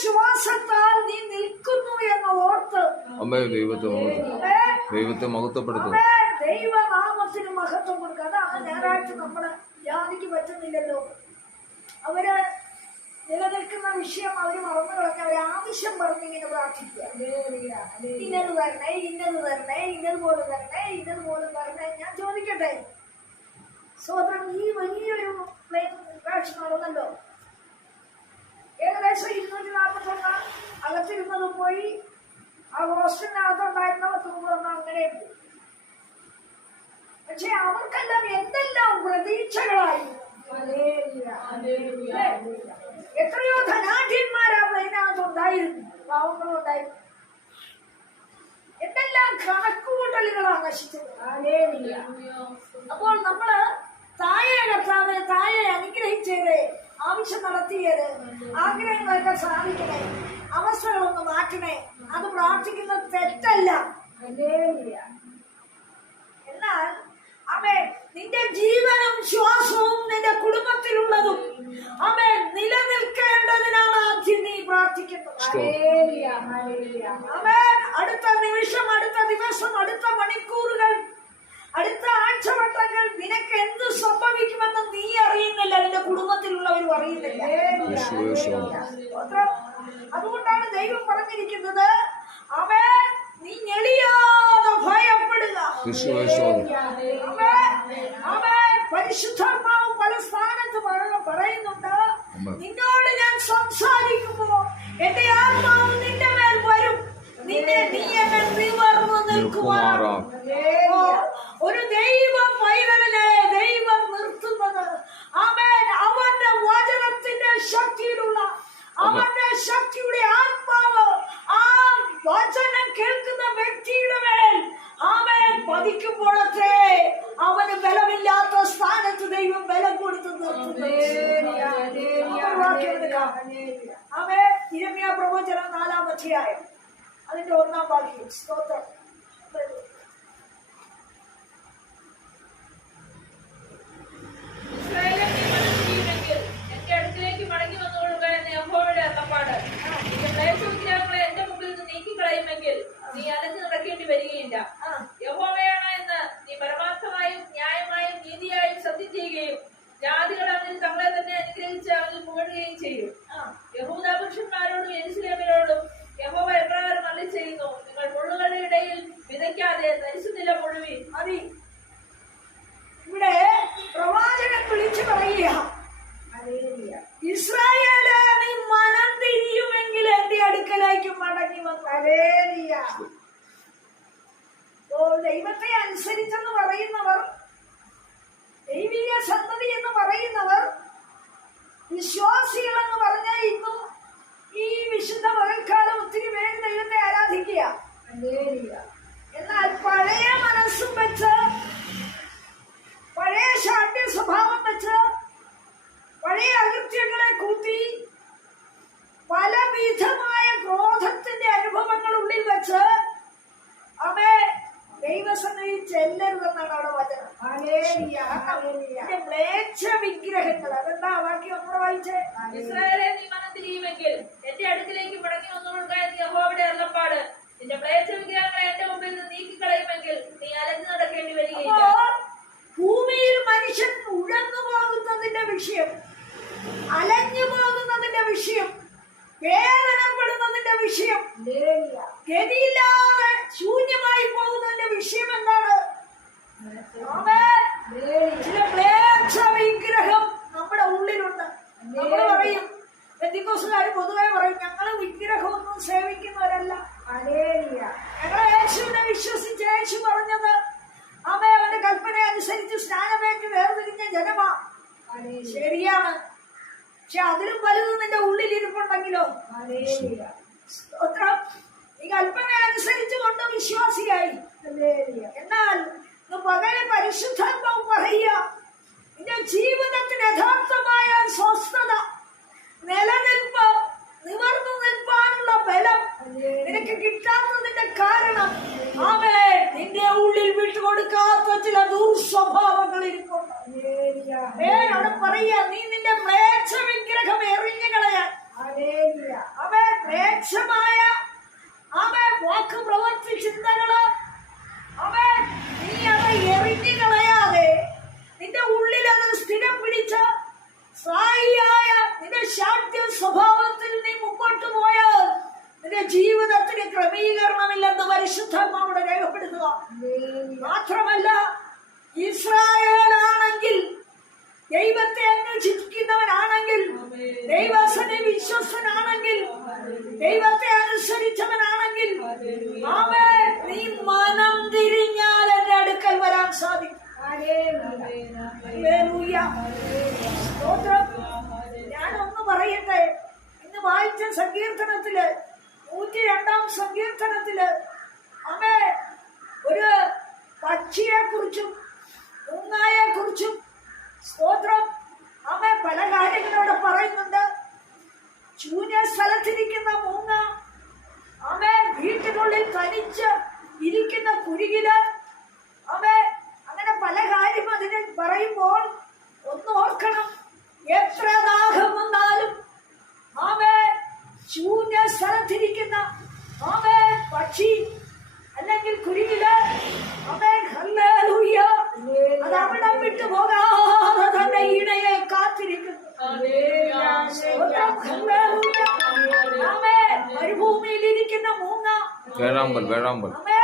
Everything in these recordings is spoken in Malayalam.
ശ്വാസത്താൽ നീ നിൽക്കുന്നു എന്ന് ഓർത്ത് അമ്മേ ദൈവത്തെ മഹത്വപ്പെടുത്തുന്നു. ദൈവനാമത്തിന് മഹത്വം കൊടുക്കുക. അതാണ് ഞായറാഴ്ച നമ്മള് ജാതിക്ക് പറ്റുന്നില്ലല്ലോ. അവര് നിലനിൽക്കുന്ന വിഷയം അവര് മറന്നു കളഞ്ഞ അവര് ആവശ്യം പറഞ്ഞിങ്ങനെ പ്രാർത്ഥിക്കുക. ഇന്നത് തരണേ, ഇന്നത് തരണേ, ഇന്നതുപോലെ തരണേ, ഇന്നതുപോലെ തരണേ. ഞാൻ ചോദിക്കട്ടെ, സ്വതന്ത്രം ഈ വലിയൊരു പ്ലെയിൻ ക്രാഷ് നടന്നല്ലോ. ഏകദേശം 241 അകത്തിരുന്നതും പോയി, ആ ഹോസ്റ്റലിനകത്തുണ്ടായിരുന്നവർക്കും അങ്ങനെ പോയി. പക്ഷെ അവർക്കെല്ലാം എന്തെല്ലാം പ്രതീക്ഷകളായിരുന്നു. എത്രയോ ധനാഢ്യന്മാരാ പ്ലെയിനകത്തുണ്ടായിരുന്നു, പാവങ്ങളും ഉണ്ടായിരുന്നു. എന്തെല്ലാം കണക്കുകൂട്ടലുകളാണ് നശിച്ചത്. അപ്പോൾ നമ്മള് തായെ കർത്താവെ, തായെ അനുഗ്രഹിച്ചത്, ആവശ്യം നടത്തിയത്, ആഗ്രഹങ്ങളൊക്കെ സാധിക്കണേ, അവസ്ഥകളൊന്ന് മാറ്റണേ, അത് പ്രാർത്ഥിക്കുന്നത് തെറ്റല്ല. എന്നാൽ അവൻ നിന്റെ ജീവനും ശ്വാസവും നിന്റെ കുടുംബത്തിലുള്ളതും അവൻ നിലനിൽക്കേണ്ടതിനാണ് ആദ്യം നീ പ്രാർത്ഥിക്കുന്നത്. അവൻ അടുത്ത നിമിഷം, അടുത്ത ദിവസം, അടുത്ത മണിക്കൂറുകൾ, അടുത്ത ആഴ്ചവട്ടങ്ങൾ നിനക്ക് എന്ത് സംഭവിക്കുമെന്ന് നീ അറിയുന്നില്ല, നിന്റെ കുടുംബത്തിലുള്ളവരും അറിയുന്നില്ല. അതുകൊണ്ടാണ് ദൈവം പറഞ്ഞിരിക്കുന്നത്, അവൻ നീ ഞെളിയാതെ ഭയപ്പെടുക. അവൻ പരിശുദ്ധാത്മാവ് പല സ്ഥാനത്ത് പറയുന്നുണ്ട്, നിന്നോട് ഞാൻ സംസാരിക്കുമ്പോ എന്റെ ആത്മാവ് നിന്റെ മേൽ വരും, നീ എന്നെ നിവർന്നു നിൽക്കുവാനോ. ഒരു ദൈവ പൈതലിനെ ദൈവം നിർത്തുന്നത് അവന്റെ വചനത്തിന്റെ ശക്തിയിലുള്ള, അവന്റെ ശക്തിയുടെ ആത്മാവ് ആ വചനം കേൾക്കുന്ന വ്യക്തിയുടെ മേൽ അവൻ പതിക്കുമ്പോഴത്തെ അവന് ബലമില്ലാത്ത സ്ഥാനത്ത് ദൈവം ബലം കൊടുത്ത് നിർത്തുന്നു. അവൻ ഇരമ്യാ പ്രവചനം 4-ാം അധ്യായം അതിന്റെ 1-ാം വാക്യം. സ്തോത്രം. എന്റെ അടുക്കിലേക്ക് മടങ്ങി വന്നുകൊള്ളുക എന്ന് യഹോവയുടെ അരുളപ്പാട്. നിന്റെ മ്ലേച്ഛവിഗ്രഹങ്ങളെ എന്റെ മുമ്പിൽ നിന്ന് നീക്കിക്കളയുമെങ്കിൽ നീ അലഞ്ഞു നടക്കേണ്ടി വരികയില്ല. യഹോവയാണ് എന്ന് നീ പരമാർത്ഥമായും ന്യായമായും നീതിയായും സത്യം ചെയ്യുകയും ജാതികൾ അവനിൽ തങ്ങളെ തന്നെ അനുഗ്രഹിച്ച് അവനിൽ പുകഴുകയും ചെയ്യും. യഹൂദാ പുരുഷന്മാരോടും യെരൂശലേമിനോടും യഹോവ എപ്രകാരം അരുളിച്ചെയ്യുന്നു, നിങ്ങൾ മുള്ളുകളുടെ ഇടയിൽ വിതയ്ക്കാതെ തരിശുനില മുഴുവൻ. മതി. ഇവിടെ പ്രവാചകൻ വിളിച്ചു പറയുക, ഇസ്രായേലേ നീ മനം തിരിയുമെങ്കിൽ എന്റെ അടുക്കലേക്ക് മടങ്ങി വന്നു. ദൈവത്തെ അനുസരിച്ചെന്ന് പറയുന്നവർ, ദൈവിക സന്തതി എന്ന് പറയുന്നവർ, വിശ്വാസികളെന്ന് പറഞ്ഞാൽ ഇന്നും ഈ വിശുദ്ധ പകൽക്കാലം ഒത്തിരി പേര് ദൈവത്തെ ആരാധിക്കുക. എന്നാൽ പഴയ മനസ്സും വെച്ച്, പഴയ ശാഠ്യ സ്വഭാവം വെച്ച്, പഴയ അകൃത്യങ്ങളെ കൂട്ടി, പലവിധമായ ക്രോധത്തിന്റെ അനുഭവങ്ങൾ ഉള്ളിൽ വെച്ച് അവയെ ദൈവസന്നിധിയിൽ ചെല്ലരുതെന്നാണ് അവിടെ വചനം. മ്ലേച്ഛ വിഗ്രഹങ്ങൾ. അതെന്താ വാക്യം നമ്മൾ വായിച്ചേ? ഇസ്രായേലേ നീ മനം തിരിയുമെങ്കിൽ എന്റെ അടുക്കിലേക്ക് മടങ്ങി വന്നുകൊള്ളുക എന്ന് യഹോവയുടെ അരുളപ്പാട്. നിന്റെ മ്ലേച്ഛ വിഗ്രഹങ്ങളെ എന്റെ മുമ്പിൽ നിന്ന് നീക്കിക്കളയുമെങ്കിൽ നീ അലഞ്ഞു നടക്കേണ്ടി വരികയില്ല. ഭൂമിയിൽ മനുഷ്യൻ ഉഴന്നു പോകുന്നതിന്റെ വിഷയം, അലഞ്ഞു പോകുന്നതിന്റെ വിഷയം, വേദനപ്പെടുന്നതിന്റെ വിഷയം, ഗതിയില്ലാതെ ശൂന്യമായി പോകുന്നതിന്റെ വിഷയം എന്താണ്? ചില മ്ലേച്ഛ വിഗ്രഹം നമ്മുടെ ഉള്ളിലുണ്ട്. നമ്മൾ പറയും, പെന്തിക്കോസ്തുകാർ പൊതുവെ പറയും, ഞങ്ങൾ വിഗ്രഹമൊന്നും സേവിക്കുന്നവരല്ല, ഞങ്ങൾ യേശുവിനെ വിശ്വസിച്ച് യേശു പറഞ്ഞത് അവന്റെ കൽപ്പന അനുസരിച്ച് സ്നാനമേറ്റ് വേർതിരിഞ്ഞ ജനമാ. ശരിയാണ്. പക്ഷെ അതിലും വലുത് നിന്റെ ഉള്ളിലിരിപ്പുണ്ടെങ്കിലോ? ഈ കൽപ്പന അനുസരിച്ച് കൊണ്ട് വിശ്വാസിയായി. എന്നാൽ പകലെ പരിശുദ്ധാത്മാവ് പറയുക, നിന്റെ ജീവിതത്തിന് യഥാർത്ഥമായ സ്വസ്ഥത, നിലനിൽപ്പ്, നിവർന്നു നിൽപ്പാനുള്ള ബലം നിനക്ക് കിട്ടാത്തതിന്റെ കാരണം നിന്റെ ഉള്ളിൽ വിട്ടുകൊടുക്കാത്ത ചില ദുർസ്വഭാവങ്ങൾ ഇരിപ്പുണ്ട്. അവിടെ പറയാ, നീ നിന്റെ മ്ലേച്ഛ വിഗ്രഹം എറിഞ്ഞു കളയാൻ. അവൻ വിശ്വസ്തനാണെങ്കിൽ, ദൈവത്തെ അനുസരിച്ചവനാണെങ്കിൽ, ആമേ, നീ മനം തിരിഞ്ഞാൽ എന്റെ അടുക്കൽ വരാൻ സാധിക്കും. ഹല്ലേലൂയ. സ്തോത്രം. ഞാനൊന്ന് പറയട്ടെ, ഇന്ന് വായിച്ച സങ്കീർത്തനത്തില് 102-ാം സങ്കീർത്തനത്തില് ആമേ ഒരു പക്ഷിയെ കുറിച്ചും മൂങ്ങയെ കുറിച്ചും സ്തോത്രം ആമേ പല കാര്യങ്ങളോട് പറയുന്നുണ്ട്. ശൂന്യ സ്ഥലത്തിരിക്കുന്ന മൂങ്ങ, ആമേ വീട്ടിനുള്ളിൽ തനിച്ച് ഇരിക്കുന്ന കുരുകില്, ആമേ അങ്ങനെ പല കാര്യം അതിന് പറയുമ്പോൾ ഒന്ന് ഓർക്കണം, എത്ര ദാഹം വന്നാലും ആമേ ശൂന്യ സ്ഥലത്തിരിക്കുന്ന ആമേ പക്ഷി അല്ലെങ്കിൽ കുരുകില്, ആമേ ഹല്ലേലൂയ, അത് അവിടെ വിട്ടു പോകാതെ തന്റെ ഇണയെ കാത്തിരിക്കുന്നു. ആമേ മരുഭൂമിയിൽ ഇരിക്കുന്ന മൂങ്ങ, വേഴാമ്പൽ ആമേ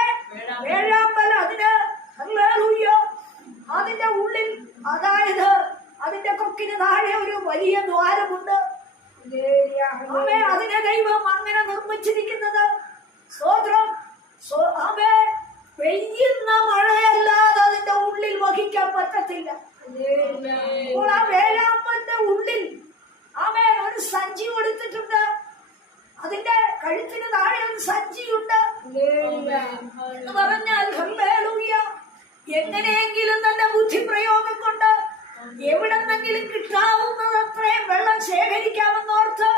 വേഴാമ്പൽ, അതിന് ഹല്ലേലൂയ അതിന്റെ ഉള്ളിൽ, അതായത് അതിന്റെ കൊക്കിന് താഴെ ഒരു വലിയ ദ്വാരമുണ്ട്. ആമേ അതിനെ ദൈവം അങ്ങനെ നിർമ്മിച്ചിരിക്കുന്നത് സ്തോത്രം ആമേ പെയ്യുന്ന മഴയല്ലാതെ അതിന്റെ ഉള്ളിൽ വഹിക്കാൻ പറ്റത്തില്ല. അപ്പോൾ ആ വേഴാമ്പലിന്റെ ഉള്ളിൽ ആമേ ഒരു സഞ്ചി കൊടുത്തിട്ടുണ്ട്. അതിന്റെ കഴുത്തിന് താഴെ ഒരു സഞ്ചിയുണ്ട് എന്ന് പറഞ്ഞാൽ ഹല്ലേലൂയ, എങ്ങനെയെങ്കിലും തന്റെ ബുദ്ധിപ്രയോഗം കൊണ്ട് എവിടെന്നെങ്കിലും കിട്ടാവുന്നത് അത്രയും വെള്ളം ശേഖരിക്കാമെന്നോർത്ത്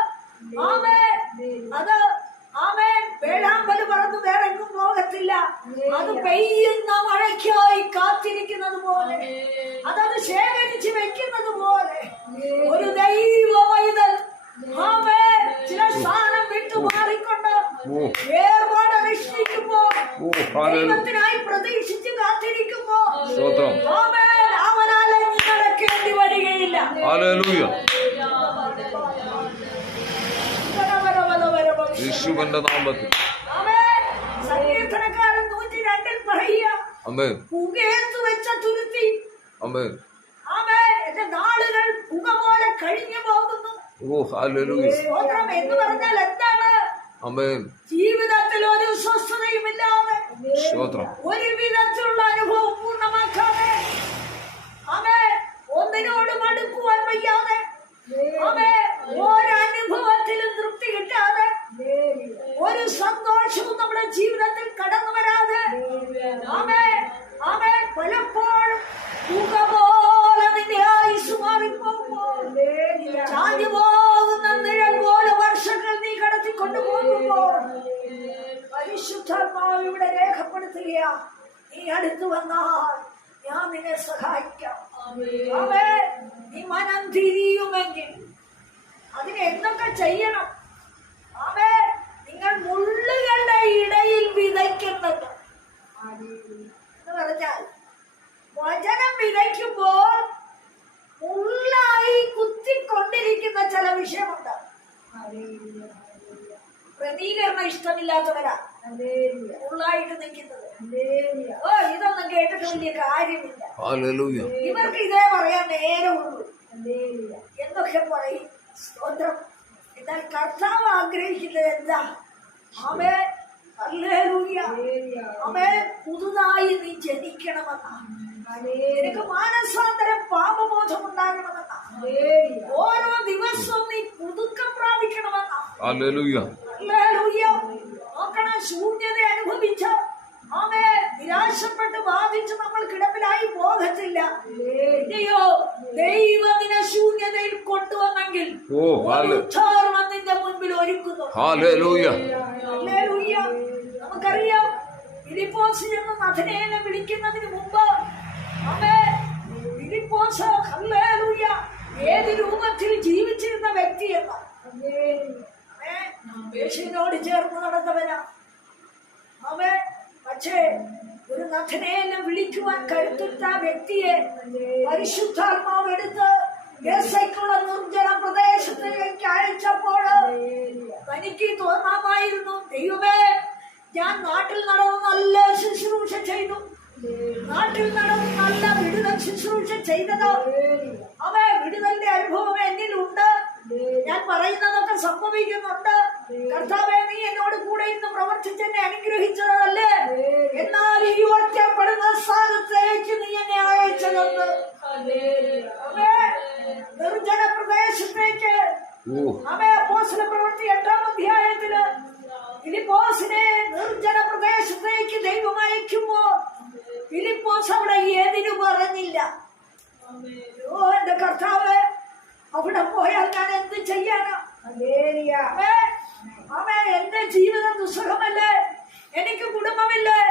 ആമേ അത് ആമേ വേഴാമ്പൽ പറന്ന് വേറെ എങ്ങും പോകത്തില്ല. അത് പെയ്യുന്ന മഴയ്ക്കായി കാത്തിരിക്കുന്നത് പോലെ, അതത് ശേഖരിച്ച് വെക്കുന്നത് പോലെ ഒരു ദൈവ പൈതൽ ആമേ ചില സ്ഥാനം വിട്ടു മാറിക്കൊണ്ട് വേർപാട് അനുഷ്ഠിക്കുമ്പോ, ദൈവത്തിനായി പ്രതീക്ഷിച്ച് കാത്തിരിക്കുമ്പോ ആമേ അവനാൽ നടക്കേണ്ടി വരികയില്ല. യേശുവിന്റെ നാമത്തിൽ സങ്കീർത്തനക്കാരൻ 102-ൽ പറയുക, പുകയത്ത് വെച്ച തുരുത്തി, ആമേ എന്റെ നാളുകൾ പുക പോലെ കഴിഞ്ഞു പോകുന്നു. സ്തോത്രം എന്ന് പറഞ്ഞാൽ എന്താണ്? ജീവിതത്തിൽ ഒരു സ്വസ്ഥതയുമില്ലാതെ, ഒരു വിധത്തിലുള്ള അനുഭവം പൂർണ്ണമാക്കാതെ, ആമേ ഒന്നിനോട് മടുക്കുവാൻ വയ്യാതെ, ആമേ ഒരനുഭവത്തിലും തൃപ്തി കിട്ടാതെ, ഒരു സന്തോഷവും നമ്മുടെ ജീവിതത്തിൽ കടന്നു വരാതെ, ആമേ ആമേ പലപ്പോഴും പുക പോലെ നിന്റെ ആയുസ് മാറിപ്പോകുമ്പോൾ, ചാഞ്ഞു പോകുന്ന നിഴൽ പോലെ വർഷങ്ങൾ നീ കടത്തിക്കൊണ്ടു പോകുമ്പോൾ, പരിശുദ്ധാത്മാവ് ഇവിടെ രേഖപ്പെടുത്തുകയാ, നീ അടുത്തു വന്നാൽ ഞാൻ നിന്നെ സഹായിക്കാം. ആമേ നീ മനം തിരിയുമെങ്കിൽ അതിന് എന്തൊക്കെ ചെയ്യണം? ആമേ നിങ്ങൾ മുള്ളുകളുടെ ഇടയിൽ വിതയ്ക്കുന്നത് എന്ന് പറഞ്ഞാൽ, വചനം വിതയ്ക്കുമ്പോൾ മുള്ളായി കുത്തിക്കൊണ്ടിരിക്കുന്ന ചില വിഷയമുണ്ട്. പ്രതികരണം ഇഷ്ടമില്ലാത്തവരാ മുള്ളായിട്ട് നിൽക്കുന്നത്. ഓ ഇതൊന്നും കേട്ടിട്ട് വലിയ കാര്യമില്ല, ഇവർക്ക് ഇതേ പറയാൻ നേരമുള്ളൂ എന്തൊക്കെ പറയും. സ്തോത്രം. എന്നാൽ കർത്താവ് ആഗ്രഹിക്കുന്നത് എന്താ? ആമേ ഹല്ലേലൂയ, ആമേ പുതുതായി നീ ജനിക്കണമെന്നാണ്. നിനക്ക് മാനസാന്തരം പാപബോധം ഉണ്ടാകണമെന്നാണ്. ഓരോ ദിവസവും നീ പുതുക്കം പ്രാപിക്കണമെന്നാണ്. ഹല്ലേലൂയ. നോക്കണം, ശൂന്യത അനുഭവിച്ച ആമേ നിരാശപ്പെട്ട് ബാധിച്ച് നമ്മൾ കിടപ്പിലായി പോകത്തില്ല. ദൈവത്തിനെ ശൂന്യതയിൽ കൊണ്ടുവന്നെങ്കിൽ നിന്റെ മുൻപിൽ ഒരുക്കുന്നു. നമുക്കറിയാം, ഫിലിപ്പോസ് എന്ന നഥനയേലിനെ വിളിക്കുന്നതിന് മുമ്പ് ആമേ ഫിലിപ്പോസ് ഹല്ലേലൂയ ഏത് രൂപത്തിൽ ജീവിച്ചിരുന്ന വ്യക്തി എന്ന യേശുവിനോട് ചേർന്ന് നടന്നവനാ. ആമേ പക്ഷേ ഒരു നഥനയേലിനെ വിളിക്കുവാൻ കരുത്തുറ്റ വ്യക്തിയെ പരിശുദ്ധാത്മാവ് എടുത്ത് ഗസയ്ക്കുള്ള നിർജ്ജന പ്രദേശത്തിലേക്ക് അയച്ചപ്പോൾ തനിക്ക് തോന്നാമായിരുന്നു, ദൈവമേ ഞാൻ നാട്ടിൽ നടന്ന് നല്ല ശുശ്രൂഷ ചെയ്തു, നാട്ടിൽ നടന്ന് നല്ല വിടുതൽ ശുശ്രൂഷ ചെയ്തത്, അവ വിടുതലിന്റെ അനുഭവം എന്നിലുണ്ട്, ഞാൻ പറയുന്നതൊക്കെ സംഭവിക്കുന്നുണ്ട്. കർത്താവേ, നീ എന്നോട് കൂടെ ഇന്ന് പ്രവർത്തിച്ചെന്നെ അനുഗ്രഹിച്ചതല്ലേ? എന്നാൽ ഈ ഒറ്റപ്പെടുന്ന സ്ഥാനത്തേക്ക് നീ എന്നെ അയച്ചതെന്ന്. നിർജ്ജന പ്രദേശത്തേക്ക് അപ്പോസ്തലപ്രവൃത്തി 8-ാം അധ്യായത്തില് ഫിലിപ്പോസിനെ നിർജ്ജന പ്രദേശത്തേക്ക് ദൈവം അയക്കുമ്പോൾ ഫിലിപ്പോസ് അവിടെ എതിര് പറഞ്ഞില്ല. ഓ എന്റെ കർത്താവ്, അവിടെ പോയാൽ ഞാൻ എന്ത് ചെയ്യാനാ? അവൻ എന്റെ ജീവിതം ദുസ്സഹമല്ലേ, എനിക്ക് കുടുംബമില്ലേ,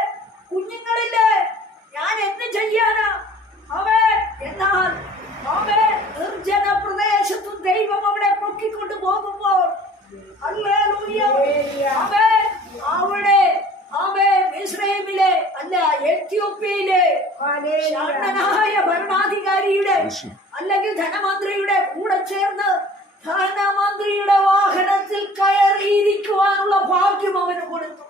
കുഞ്ഞുങ്ങളില്ലേ, ഞാൻ എന്ത് ചെയ്യാനാ? എന്നാൽ നിർജ്ജന പ്രദേശത്തും ദൈവം അവിടെ പൊക്കിക്കൊണ്ടു പോകുമ്പോൾ അവിടെ മിസ്രൈമിലെ അല്ല എത്യോപ്യയിലെ ഷണ്ഡനായ ഭരണാധികാരിയുടെ അല്ലെങ്കിൽ ധനമന്ത്രിയുടെ കൂടെ ചേർന്ന് ധനമന്ത്രിയുടെ വാഹനത്തിൽ കയറിയിരിക്കുവാനുള്ള ഭാഗ്യം അവന് കൊടുത്തു.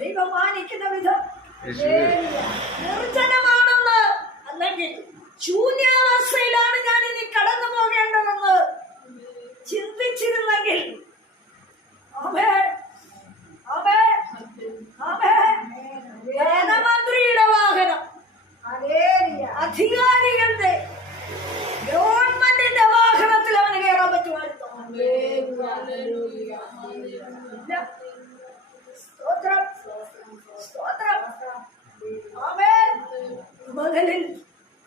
ദൈവം മാനിക്കുന്ന വിധം നിർജ്ജനമാണെന്ന് അല്ലെങ്കിൽ ശൂന്യാവസ്ഥയിലാണ് ഞാൻ ഇനി കടന്നു പോകേണ്ടതെന്ന് ചിന്തിച്ചിരുന്നെങ്കിൽ ധനമന്ത്രിയുടെ വാഹനം, അധികാരികളുടെ ഗവൺമെന്റിന്റെ വാഹനത്തിൽ അവന് കയറാൻ പറ്റുമായിരുന്നു. സ്തോത്രം, സ്തോത്രം. മകളിൽ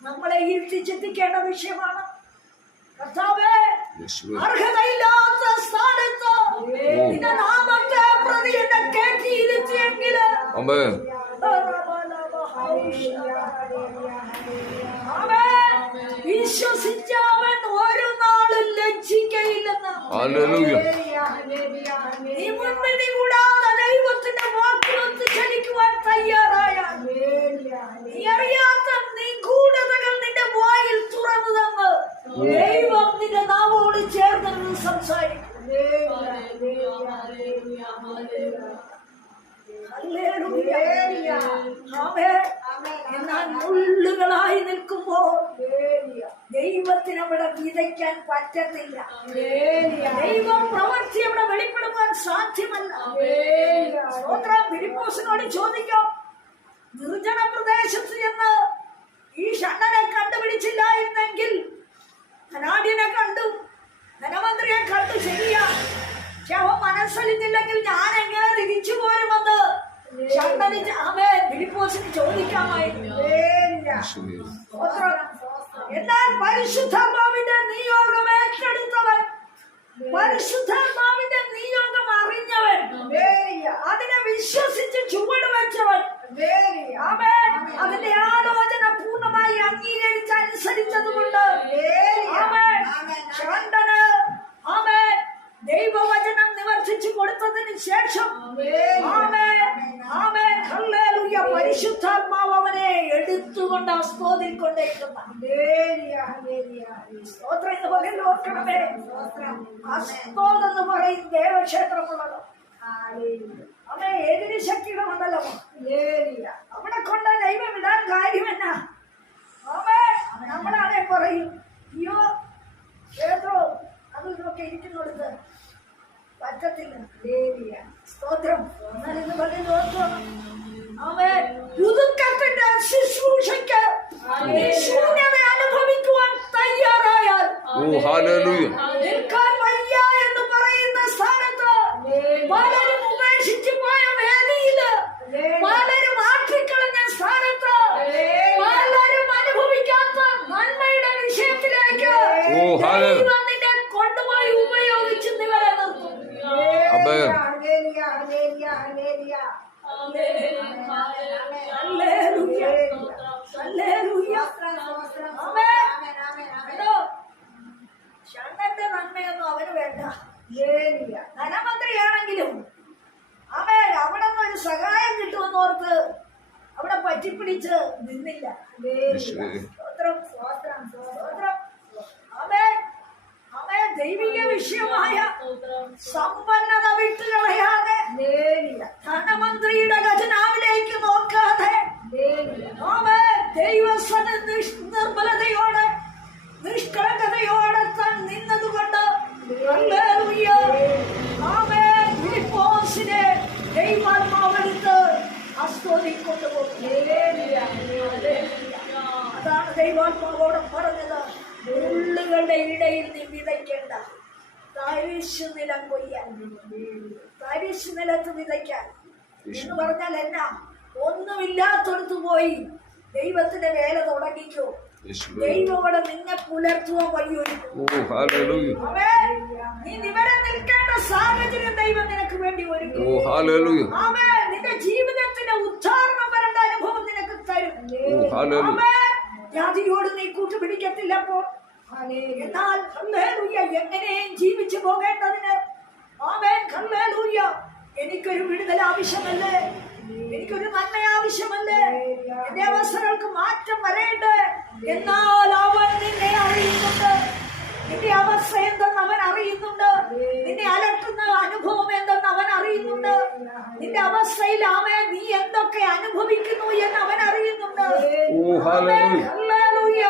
നമ്മളെ ഇരുത്തി ചിന്തിക്കേണ്ട വിഷയമാണ്. കർത്താവേ, അർഹതയില്ലാത്ത സ്ഥാനത്ത് നിന്റെ നാമത്തെ പ്രതി എന്നെ കേട്ടിയിരുത്തിയെങ്കില് വിശ്വസിച്ചവൻ ഒരു നാളും ലജ്ജിക്കയില്ലെന്ന്. നീ മുൻപിൽ കൂടാതെ ദൈവത്തിന്റെ വാക്കിനൊത്ത് ചലിക്കുവാൻ തയ്യാറായാൽ നീ അറിയാത്ത നിഗൂഢതകൾ നിന്റെ വായിൽ തുറന്നു തന്ന് ദൈവം നിന്റെ നാവോട് ചേർന്ന് സംസാരിക്കും. എന്നാൽ മുള്ളുകളായി നിൽക്കുമ്പോൾ ദൈവത്തിന് അവിടെ വിതയ്ക്കാൻ പറ്റത്തില്ല. ദൈവം പ്രവർത്തി അവിടെ വെളിപ്പെടുവാൻ സാധ്യമല്ല. ഫിലിപ്പോസിനോട് ചോദിക്കാം, നിർജ്ജന പ്രദേശത്ത് ചെന്ന് ഈ ഷണ്ണനെ കണ്ടുപിടിച്ചില്ലായിരുന്നെങ്കിൽ ധനാഢ്യനെ കണ്ടു, ധനമന്ത്രിയെ കണ്ടു, ശരിയാ, പക്ഷെ അവൻ മനസ്സലിഞ്ഞില്ലെങ്കിൽ ഞാൻ എങ്ങനെ തിരിച്ചു പോരുമെന്ന് ഫിലിപ്പോസിന് ചോദിക്കാമായിരുന്നു. എന്നാൽ പരിശുദ്ധാത്മാവിന്റെ നിയോഗം ഏറ്റെടുത്തവൻ, പരിശുദ്ധാത്മാവിന്റെ നിയോഗം അറിഞ്ഞവൻ, അതിനെ വിശ്വസിച്ച് ചുവട് വെച്ചവൻ, അതിന്റെ ആലോചന പൂർണ്ണമായി അംഗീകരിച്ച് അനുസരിച്ചതുകൊണ്ട് ദൈവവചനം നിവർത്തിച്ചു കൊടുത്തതിന് ശേഷം പരിശുദ്ധാത്മാവ് അവനെ എടുത്തുകൊണ്ട് അസ്തോതിൽ കൊണ്ടേക്കുന്ന സ്തോത്രം എന്ന് പറയുന്നത് ഓർക്കണമേ. അസ്തോത് എന്ന് പറയും ദേവക്ഷേത്രമുള്ളത്. അവൻ ഏതിന് ശക്തിയുടെ മണ്ഡലമോ അവിടെ കൊണ്ട് ദൈവം ഇടാൻ കാര്യമെന്നാ? നമ്മളാണെ പറയും, അയ്യോ ക്ഷേത്രോ അത് ഇതൊക്കെ ഇരിക്കുന്നിടത്ത് പറ്റത്തില്ല. സ്തോത്രം. എന്നാലിന്ന് പറയുന്നത് ഓർക്കണം, അവൻ പുതുക്കത്തിന്റെ ശുശ്രൂഷയ്ക്ക് ശൂന്യത അനുഭവിക്കുവാൻ തയ്യാറായാൽ നിൽക്കാൻ വയ്യ എന്ന് പറയുന്ന സ്ഥാനത്ത് പലരും ഉപേക്ഷിച്ചു പോയ വേദിയില്, പലരും ആற்றிക്കളഞ്ഞ സ്ഥാനത്ത്, പലരും അനുഭവിക്കാത്ത നന്മയുടെ വിഷയത്തിലേക്ക് നിന്നെ കൊണ്ടുപോയി ഉപയോഗിച്ച് നിവരെ നിർത്തും. ഷണ്ണന്റെ നന്മയൊന്നും അവന് വേണ്ട. ധനമന്ത്രിയാണെങ്കിലും അവിടെ നിന്ന് ഒരു സഹായം കിട്ടുമെന്നോർത്ത് അവിടെ പറ്റിപ്പിടിച്ച് നിന്നില്ല. ദൈവിക വിഷയമായ സമ്പന്നത വിട്ടുകളയാതെ, ധനമന്ത്രിയുടെ ഖജനാവിലേക്ക് നോക്കാതെ ദൈവസന നിർമ്മലതയോടെ നിഷ്കളങ്കതയോടെ താൻ നിന്നതുകൊണ്ട് ഹല്ലേലൂയ. ആമേൻ. ഫിലിപ്പോസിനെ ദൈവാത്മാവെടുത്ത് അസ്തോദിൽ കൊണ്ടുപോകും. അതാണ് ദൈവാത്മാവോട് പറഞ്ഞത്. മുള്ളുകളുടെ ഇടയിൽ നീ വിതയ്ക്കേണ്ട, തരിശു നിലം കൊയ്യാൻ, തരിശു നിലത്ത് വിതയ്ക്കാൻ എന്ന് പറഞ്ഞാൽ എന്നാ? ഒന്നുമില്ലാത്തടത്ത് പോയി ദൈവത്തിന്റെ വേല തുടങ്ങിക്കോ. ദൈവോടെ നിന്നെ പുലർത്തുവാൻ വഴിയൊരുക്കും. നീ നിവരെ നിൽക്കേണ്ട സാഹചര്യം ദൈവം നിനക്ക് വേണ്ടി ഒരുക്കും. നിന്റെ ജീവിതത്തിന്റെ ഉദ്ധാരണം വരേണ്ട അനുഭവം നിനക്ക് തരും. ജാതിയോട് നീ കൂട്ടുപിടിക്കത്തില്ല. അപ്പോൾ എന്നാൽ ഹല്ലേലൂയ, എങ്ങനെയും ജീവിച്ചു പോകേണ്ടതിന് ആമേൻ ഹല്ലേലൂയ, എനിക്കൊരു വിടുതൽ ആവശ്യമല്ലേ, എനിക്കൊരു നന്മ ആവശ്യമല്ലേ, എന്റെ അവസരങ്ങൾക്ക് മാറ്റം വരേണ്ടേ. എന്നാൽ അവൻ നിന്നെ അറിയുന്നുണ്ട്, നിന്റെ അവസ്ഥ എന്തെന്ന് അവൻ അറിയുന്നുണ്ട്, നിന്നെ അലട്ടുന്ന അനുഭവം എന്തെന്ന് അവൻ അറിയുന്നുണ്ട്, നിന്റെ അവസ്ഥയിൽ ആമേൻ നീ എന്തൊക്കെ അനുഭവിക്കുന്നു എന്ന് അവൻ അറിയുന്നുണ്ട്. ഹല്ലേലൂയ.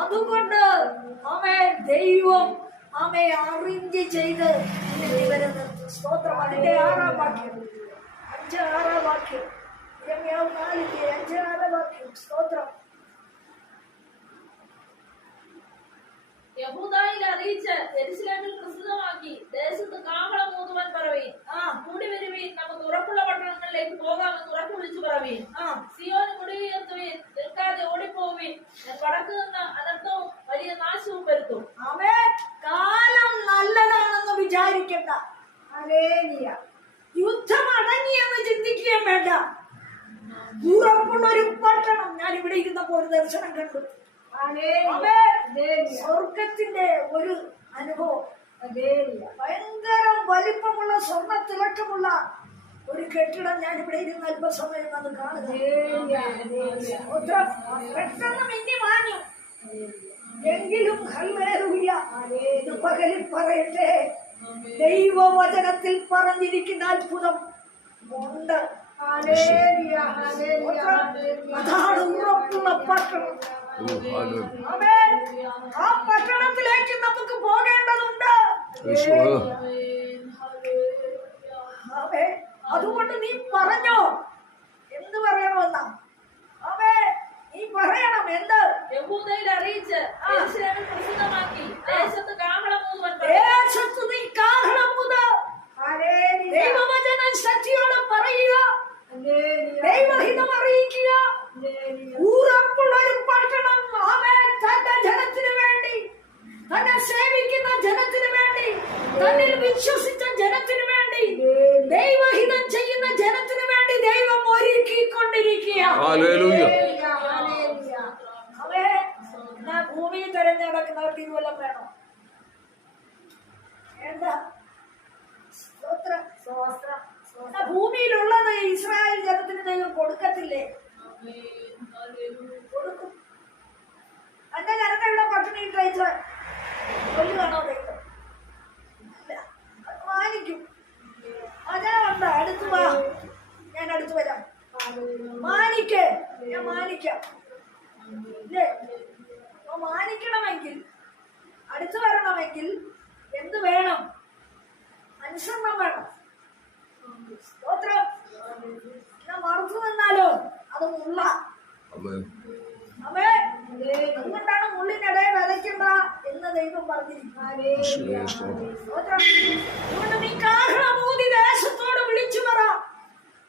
അതുകൊണ്ട് ആമേൻ ദൈവം ആമേ അറിഞ്ഞ് ചെയ്ത് വരുന്നത്. സ്തോത്രം. അതിന്റെ 6-ാം വാക്യം, 5-6 വാക്യം, 4-5-6 വാക്യം. സ്തോത്രം. യഹൂദായിൽ അറിയിച്ച് യെരൂശലേമിൽ പ്രസിദ്ധമാക്കി ദേശത്ത് കാഹളം ഊതുവാൻ പറവീൻ. കൂടി വരുവീൻ, നമുക്ക് ഉറപ്പുള്ള പട്ടണങ്ങളിലേക്ക് പോകാമെന്ന് ഉറപ്പ് വിളിച്ചു പറവീൻ. സിയോൻ മുടിയുയർത്തുവീൻ, നിൽക്കാതെ ഓടിപ്പോവീൻ, ഞാൻ വടക്ക് നിന്ന് അനർത്ഥവും വലിയ നാശവും വരുത്തും. ആമേൻ. കാലം നല്ലതാണെന്ന് വിചാരിക്കണ്ട. ഹല്ലേലൂയ. യുദ്ധം അടങ്ങിയെന്ന് ചിന്തിക്കുകയും വേണ്ട. ഉറപ്പുള്ള ഒരു പട്ടണം. ഞാൻ ഇവിടെ ഇരുന്നപ്പോൾ ഒരു ദർശനം കണ്ടു. സ്വർഗത്തിന്റെ ഒരു അനുഭവം. ഭയങ്കര വലിപ്പമുള്ള സ്വർണ്ണ തിളക്കമുള്ള ഒരു കെട്ടിടം ഞാൻ ഇവിടെ ഇരുന്ന് അല്പസമയം വന്ന് കാണുന്നു. പെട്ടെന്ന് മിന്നി മാഞ്ഞു. എങ്കിലും ഹല്ലേലൂയ, പകലിൽ പറയട്ടെ, ദൈവവചനത്തിൽ പറഞ്ഞിരിക്കുന്ന അത്ഭുതം ഉണ്ട്. അതാണ് ഉറപ്പുള്ള പട്ടണം. ആ പട്ടണത്തിലേക്ക് നമുക്ക് പോകേണ്ടതുണ്ട്. അതുകൊണ്ട് നീ പറഞ്ഞോ, എന്ത് പറയണമെന്നാ? നീ പറയണം. എന്ത്? യഹൂദയിൽ അറിയിച്ച് യെരൂശലേമിൽ പ്രസിദ്ധമാക്കി ദേശത്ത് കാഹളം ഊതുവാൻ ദേശത്ത് നീ കാഹളം ഊത്. ദൈവവചനം ശക്തിയോടെ പറയുക, ദൈവഹിതം അറിയിക്കുക. ഉറപ്പുള്ള ഒരു പട്ടണം. ആമേൻ. തന്റെ ജനത്തിന് വേണ്ടി, തന്നെ സേവിക്കുന്ന ജനത്തിന് വേണ്ടി, തന്നിൽ വിശ്വസിച്ച ജനത്തിന് വേണ്ടി, ദൈവഹിതം ചെയ്യുന്ന ജനത്തിന് വേണ്ടി ദൈവം ഒരുക്കിക്കൊണ്ടിരിക്കുക. ഭൂമിയിൽ തെരഞ്ഞെടുക്കുന്നവർക്ക് ഇതുവല്ലം വേണോ? എന്താ? ഭൂമിയിലുള്ളത് ഇസ്രായേൽ ജനത്തിന് ദൈവം കൊടുക്കത്തില്ലേ? കൊടുക്കും. എന്റെ ജനതയുടെ പട്ടിണി കഴിച്ച് കൊല്ലുകയാണോ ദൈവം? മാനിക്കും. വചനമുണ്ട്. അടുത്ത് വാ, ഞാൻ അടുത്ത് വരാം. മാനിക്ക്, ഞാൻ മാനിക്കാം. ഇല്ലേ? മാനിക്കണമെങ്കിൽ, അടുത്ത് വരണമെങ്കിൽ എന്ത് വേണം? അനുസരണം വേണം. സ്തോത്രം. ഞാൻ മറന്നു നിന്നാലോ അത് മുള്ള. അവേ അതുകൊണ്ടാണ് മുള്ളിനിടയിൽ വിതയ്ക്കണ്ട എന്ന് ദൈവം പറഞ്ഞിരിക്കുന്നത്. അതുകൊണ്ട് നീ കാഹളം ഊതി ദേശത്തോട് വിളിച്ചു പറ,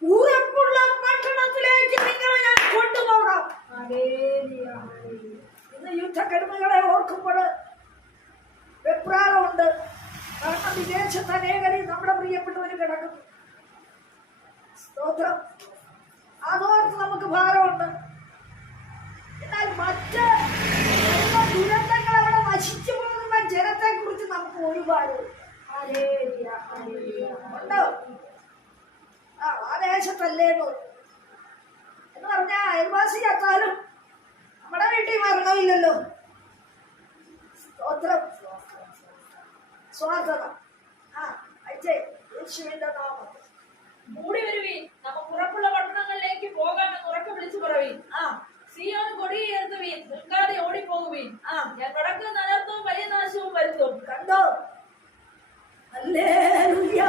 ഉറപ്പുള്ള പട്ടണത്തിലേക്ക് നിങ്ങളെ ഞാൻ കൊണ്ടുപോകാം. ഇന്ന് യുദ്ധക്കരുമകളെ ഓർക്കുമ്പോൾ വെപ്രാളമുണ്ട്. കാരണം വിദേശത്ത് അനേകരെ നമ്മുടെ പ്രിയപ്പെട്ടവര് കിടക്കുന്നു. സ്തോത്രം. അതോർത്ത് നമുക്ക് ഭാരമുണ്ട്. എന്നാൽ മറ്റ് ദുരന്തങ്ങൾ അവിടെ നശിച്ചു പോകുന്ന ജനത്തെ കുറിച്ച് നമുക്ക് ഒരുപാട് ഉണ്ടോ? ആ ദേശത്തല്ലേ എന്ന് പറഞ്ഞാൽ അയൽവാസി ചത്താലും നമ്മുടെ വീട്ടിൽ മരണമില്ലല്ലോ. സ്തോത്രം. സ്വാർത്ഥത. യേശുവിന്റെ നാമത്തിൽ മൂടി വരുവീൻ, നമുക്ക് ഉറപ്പുള്ള പട്ടണങ്ങളിലേക്ക് പോകാമെന്ന് ഉറക്കെ വിളിച്ചു പറവീൻ. സിയോൻ മുറുകിയിരുത്തുവീൻ, നിൽക്കാതെ ഓടിപ്പോകുവീൻ. ഞാൻ കടക്കുന്ന അനർത്ഥവും വലിയ നാശവും വരുത്തും. കണ്ടോ? ഹല്ലേലൂയ.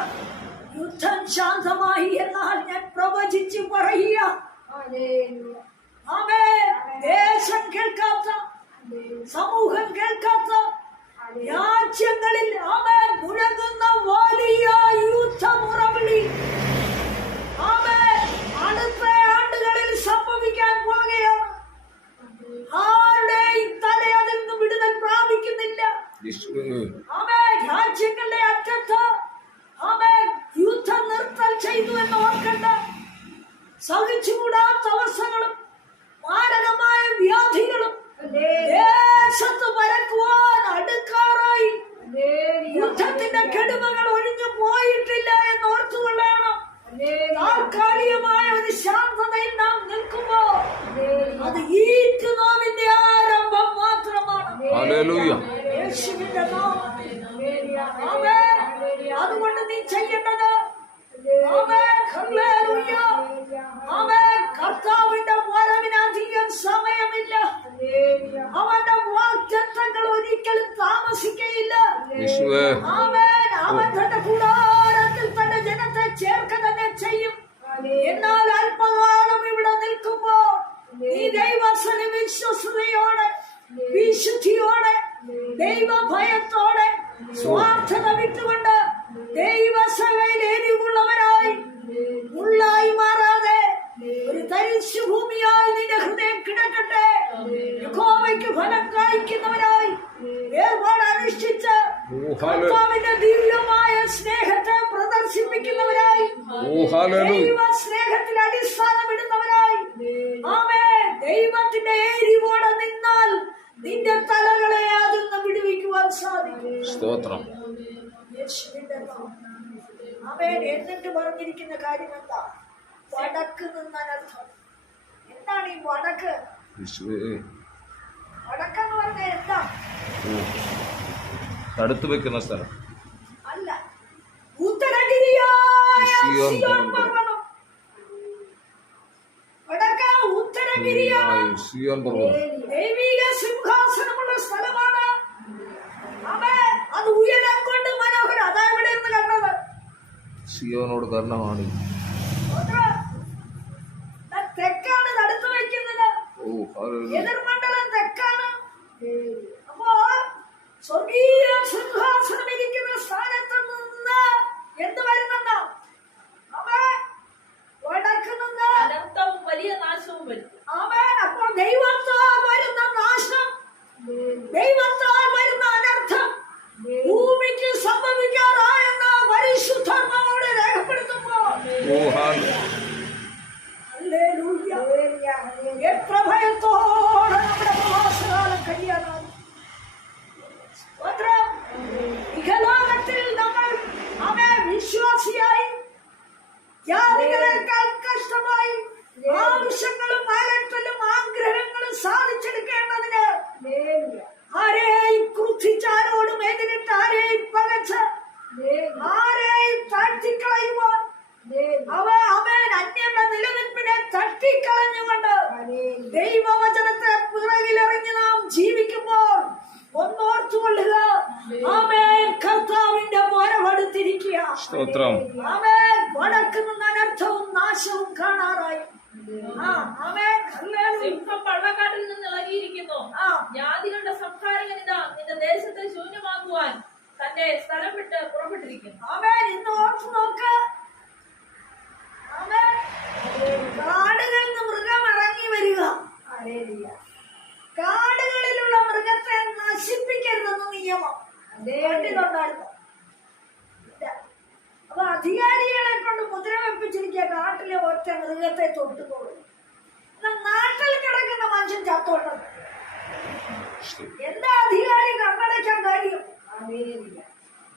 യുദ്ധം ശാന്തമായി എന്നാൽ ഞാൻ പ്രവചിച്ച് പറയുക, ആമേൻ, ദേശം കേൾക്കാത്ത, സമൂഹം കേൾക്കാത്ത രാജ്യങ്ങളിൽ ആമേൻ മുഴങ്ങുന്ന വലിയ യുദ്ധമുറവിളി ആമേൻ അടുത്ത ആണ്ടുകളിൽ സംഭവിക്കാൻ പോകുകയാണ്. ആരുടെയും തല അതിൽ നിന്ന് വിടുതൽ പ്രാപിക്കുന്നില്ല. ആമേൻ, രാജ്യങ്ങളുടെ അറ്റത്ത് ആമേൻ യുദ്ധം നിർത്തൽ ചെയ്തു എന്ന് ഓർക്കണ്ട. സഹിച്ചുകൂടാത്ത അവസ്ഥകളും മാരകമായ വ്യാധികളും ദേശത്ത് പരക്കുവാൻ അടുക്കാറായി. യുദ്ധത്തിന്റെ കെടുമകൾ ഒഴിഞ്ഞു പോയിട്ടില്ല എന്ന് ഓർത്തുകൊള്ളണം. താൽക്കാലികമായ ഒരു ശാന്തതയിൽ നാം നിൽക്കുമ്പോ അത് ഈറ്റുനോവിന്റെ ആരംഭം മാത്രമാണ്. യേശുവിന്റെ നാമത്തിൽ. ആമേൻ. അതുകൊണ്ട് നീ ചെയ്യേണ്ടത് ആമേൻ, ഹല്ലേലൂയ. ആമേൻ. കർത്താവിന്റെ വരവിന് അധികം സമയമില്ല. അവന്റെ വാഗ്ദത്തങ്ങൾ ഒരിക്കലും താമസിക്കയില്ല. ആമേൻ. അവൻ തന്റെ കൂടാരത്തിൽ തന്റെ ജനത്തെ ചേർക്ക തന്നെ ചെയ്യും. എന്നാൽ അല്പകാലം ഇവിടെ നിൽക്കുമ്പോ നീ ദൈവസന വിശ്വസതയോടെ, വിശുദ്ധിയോടെ, ദൈവഭയത്തോടെ, സ്വാർത്ഥത വിട്ടുകൊണ്ട് ദൈവസഭയിൽ എരിവുള്ളവരായി, മുള്ളായി മാറാതെ ഒരു തരിശു ഭൂമിയായി നിന്റെ ഹൃദയം കിടക്കട്ടെ. യഹോവയ്ക്ക് ഫലം കായ്ക്കുന്നവരായി വേർപാട് അനുഷ്ഠിച്ച് കർത്താവിന്റെ ദിവ്യമായ സ്നേഹത്തെ പ്രദർശിപ്പിക്കുന്നവരായി, ദൈവ സ്നേഹത്തിൽ അടിസ്ഥാനമിടുന്നവരായി, ആമേൻ, ദൈവത്തിന്റെ എരിവോടെ നിന്നാൽ നിന്റെ തലകളെ അതിൽ നിന്ന് വിടുവിക്കുവാൻ സാധിക്കും. സ്തോത്രം. യേശുവിന്റെ നാമം. ആമേൻ. എന്നിട്ട് പറഞ്ഞിരിക്കുന്ന കാര്യം എന്താ? വടക്ക് നിന്നനർത്ഥം. എന്താണ് ഈ വടക്ക്? വടക്കെന്ന് പറഞ്ഞ എന്താ? തടുത്തു വെക്കുന്ന സ്ഥലം അല്ല, ഉത്തരഗിരിയായ സിയോൻ സിയോൻ പർവ്വതം. വടക്ക് ഉത്തരഗിരിയായ സിയോൻ പർവ്വതം ദൈവിക സിംഹാസനമുള്ള സ്ഥലമാണ്. ആമേൻ. അത് ഉയരം കൊണ്ട് മനോഹരം. അതാ ഇവിടെ ഇരുന്ന് കണ്ടത്. സിയോനോട് കർണമാണ്. തെക്കാണ് തടുത്തു വയ്ക്കുന്നത്. എതിർമണ്ഡലം തെക്കാണ്. അപ്പോ സ്വർഗീയ സിംഹാസനം ഇരിക്കുന്ന സ്ഥാനത്ത് നിന്ന് എന്ത് വരുന്നെന്നോ? ആമേൻ. വടക്ക് നിന്ന് അനർത്ഥവും വലിയ നാശവും വരുത്തും. ആമേൻ. അപ്പോൾ ദൈവത്താൽ വരുന്ന നാശം, ദൈവത്താൽ വരുന്ന അനർത്ഥം ഭൂമിക്ക് സംഭവിക്കാറായെന്ന പരിശുദ്ധന്മാരോട് രേഖപ്പെടുത്തുമ്പോ എത്ര ഭയത്തോടെ നമ്മുടെ പ്രവാസകാലം കഴിയാനാണ്. ഇഹലോകത്തിൽ നമ്മൾ അവയെ വിശ്വാസിയായി, ജാതികളെക്കാൾ കഷ്ടമായി ആവശ്യങ്ങളും അലട്ടലും ആഗ്രഹങ്ങളും സാധിച്ചെടുക്കേണ്ടതിന് ആരെയും ക്രുദ്ധിച്ച്, ആരോടും എതിരിട്ട്, ആരെയും പകച്ച്, ആരെയും താഴ്ത്തിക്കളയുവാൻ അവൻ അന്യന്റെ നിലനിൽപ്പിനെ തട്ടിക്കളഞ്ഞുകൊണ്ട് ദൈവവചനത്തെ പിറകിലെറിഞ്ഞ് നാം ജീവിക്കുമ്പോൾ ഒന്നോർത്തുകൊള്ളുക, ആമേൻ, കർത്താവിന്റെ വരവടുത്തിരിക്കുക. ആമേൻ. വടക്ക് നിന്ന് അനർത്ഥവും നാശവും കാണാറായി. സിംഹം പള്ളക്കാട്ടിൽ നിന്ന് ഇളകിയിരിക്കുന്നു. ജാതികളുടെ സംഹാരകൻ ഇതാ നിന്റെ ദേശത്തെ ശൂന്യമാക്കുവാൻ തന്റെ സ്ഥലം വിട്ട് പുറപ്പെട്ടിരിക്കുന്നു. ആമേൻ. ഇന്ന് ഓർത്തു നോക്ക്. ആമേൻ. കാടുകളിൽ നിന്ന് മൃഗം ഇറങ്ങി വരിക. കാടുകളിലുള്ള മൃഗത്തെ നശിപ്പിക്കരുതെന്ന് നിയമം കണ്ടിട്ടുണ്ടായിരുന്നു. അപ്പൊ അധികാരികളെ കൊണ്ട് മുദ്ര വെപ്പിച്ചിരിക്കുക, നാട്ടിലെ ഒറ്റ മൃഗത്തെ തൊട്ടുപോകും. നാട്ടിൽ കിടക്കുന്ന മനുഷ്യൻ ചത്തോട്ടം. എന്താ അധികാരി കണ്ണടയ്ക്കാൻ കാര്യം?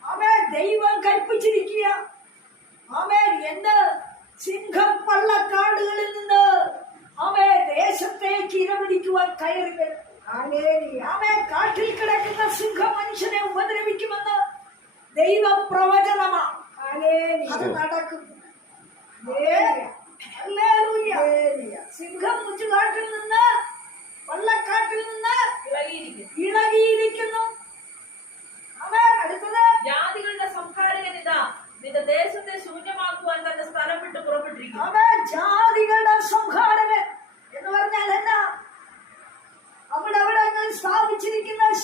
അവൻ ദൈവം കൽപ്പിച്ചിരിക്കുക. അവൻ എന്ത് സിംഹം പള്ളക്കാടുകളിൽ നിന്ന് അവൻ ദേശത്തേക്ക് ഇരപിടിക്കുവാൻ കയറി വരും. അവൻ കാട്ടിൽ കിടക്കുന്ന സിംഹം മനുഷ്യനെ ഉപദ്രവിക്കുമെന്ന് ദൈവ പ്രവചനമാണ്. അത് നടക്കും. സിംഹം മുച്ചുകാട്ടിൽ നിന്ന് പള്ള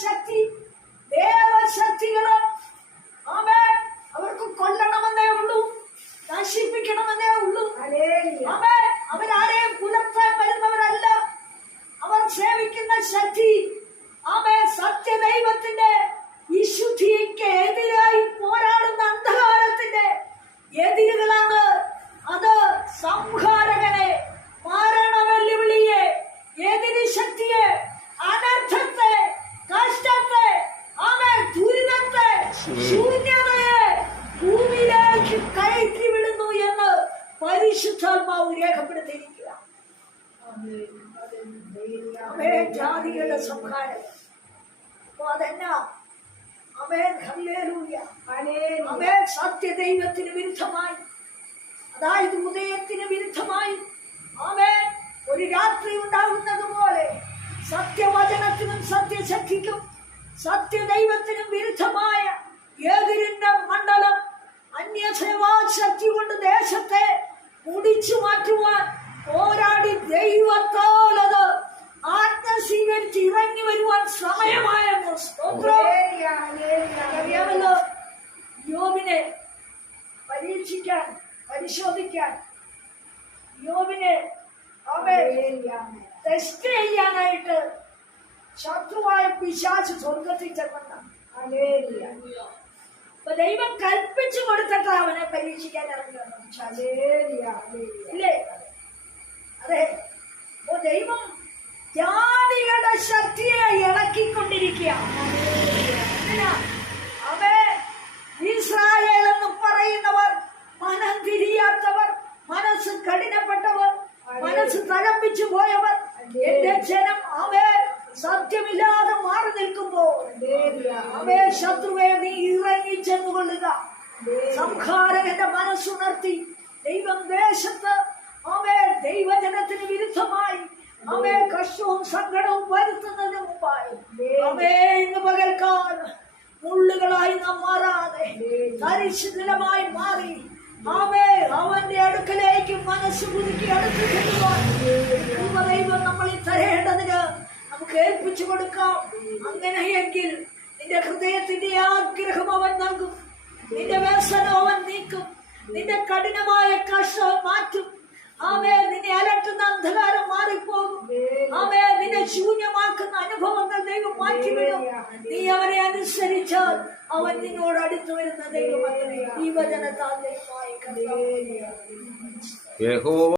ശക്തി ദേവശക്തികള് ആമേൻ അവർക്ക് കൊല്ലണമെന്നേ ഉള്ളൂ, നശിപ്പിക്കണമെന്നേ ഉള്ളൂ. ആമേൻ അവരാരെയും പുലർത്താൻ വരുന്നവരല്ല. അവർ സേവിക്കുന്ന ശക്തി ആമേൻ സത്യദൈവത്തിന്റെ വിശുദ്ധിക്ക് എതിരായി പോരാടുന്ന അന്ധകാരത്തിന്റെ എതിരുകളാണ്. അത് സംഹാരകനെ, മാരണ വെല്ലുവിളിയെ, എതിരി ശക്തിയെ, അനർത്ഥത്തെ, കഷ്ടത്തെ, ആമേൻ ദുരിതത്തെ, ശൂന്യതയെ ഭൂമിയിലേക്ക് കയറ്റി വിടുന്നു എന്ന് പരിശുദ്ധാത്മാവ് രേഖപ്പെടുത്തിയിരിക്കുക. ആമേൻ ജാതികളുടെ സംഹാരം. അപ്പൊ അതെന്നാ? Amen hallelujah. ആമേൻ സത്യദൈവത്തിന് വിരുദ്ധമായി, അതായത് ഉദയത്തിന് വിരുദ്ധമായി ആമേൻ ഒരു രാത്രി ഉണ്ടാകുന്നത് പോലെ സത്യവചനത്തിനും സത്യശക്തിക്കും സത്യദൈവത്തിനും വിരുദ്ധമായ എതിരിന്റെ മണ്ഡലം അന്യസേവാശക്തി കൊണ്ട് ദേശത്തെ മുടിച്ചു മാറ്റുവാൻ പോരാടി ദൈവത്താൽ അത് ആജ്ഞ സ്വീകരിച്ച് ഇറങ്ങി വരുവാൻ സമയമായെന്ന് അറിയാമല്ലോ. യോബിനെ പരീക്ഷിക്കാൻ, പരിശോധിക്കാൻ, യോബിനെ ടെസ്റ്റ് ചെയ്യാനായിട്ട് ശത്രുവായ പിശാച് സ്വർഗത്തിൽ ചെന്നെന്നാണ്. അപ്പൊ ദൈവം കൽപ്പിച്ചു കൊടുത്തിട്ട് അവനെ പരീക്ഷിക്കാൻ ഇറങ്ങി ഇല്ലേ? അതെ. അപ്പൊ ദൈവം ജാതികളുടെ ശക്തിയെ ഇളക്കിക്കൊണ്ടിരിക്കുക. അവൻ ഇസ്രായേൽ എന്ന് പറയുന്നവർ മനം തിരിയാത്തവർ, മനസ്സ് കഠിനപ്പെട്ടവർ, മനസ്സ് തഴപ്പിച്ചു പോയവർ, എന്റെ ജനം അവൻ സത്യമില്ലാതെ മാറി നിൽക്കുമ്പോൾ അവേ ശത്രുവെ നീ ഇറങ്ങി ചെന്നുകൊള്ളുക. സംഹാരകന്റെ മനസ്സുണർത്തി ദൈവം ദേശത്ത് അവേ ദൈവജനത്തിന് വിരുദ്ധമായി അവേ കഷ്ടവും സങ്കടവും വരുത്തുന്നതിന് മുമ്പായി അവേ ഇന്ന് പകൽക്കാലം മുള്ളുകളായി നാം മാറാതെ തരിശു നിലമായി മാറി അവേ അവന്റെ അടുക്കലേക്ക് മനസ്സ് പുതുക്കി അടുത്ത് ചെല്ലുവാൻ ദൈവം നമ്മളിൽ തരേണ്ടതിന് നമുക്ക് ഏൽപ്പിച്ചു കൊടുക്കാം. അങ്ങനെയെങ്കിൽ നിന്റെ ഹൃദയത്തിന്റെ ആഗ്രഹം അവൻ നൽകും, നിന്റെ വ്യസനം അവൻ നീക്കും, നിന്റെ കഠിനമായ കഷ്ടം മാറ്റും. ആമേ നിന്നെ അലട്ടുന്ന അന്ധകാരം മാറിപ്പോകും. ആമേ നിന്നെ ശൂന്യമാക്കുന്ന അനുഭവങ്ങൾ ദൈവം മാറ്റിവിടും. നീ അവനെ അനുസരിച്ചാൽ അവൻ നിന്നോട് അടുത്തു വരുന്ന ദൈവം. ഈ വചനത്താൽ ദൈവമായി യഹോവ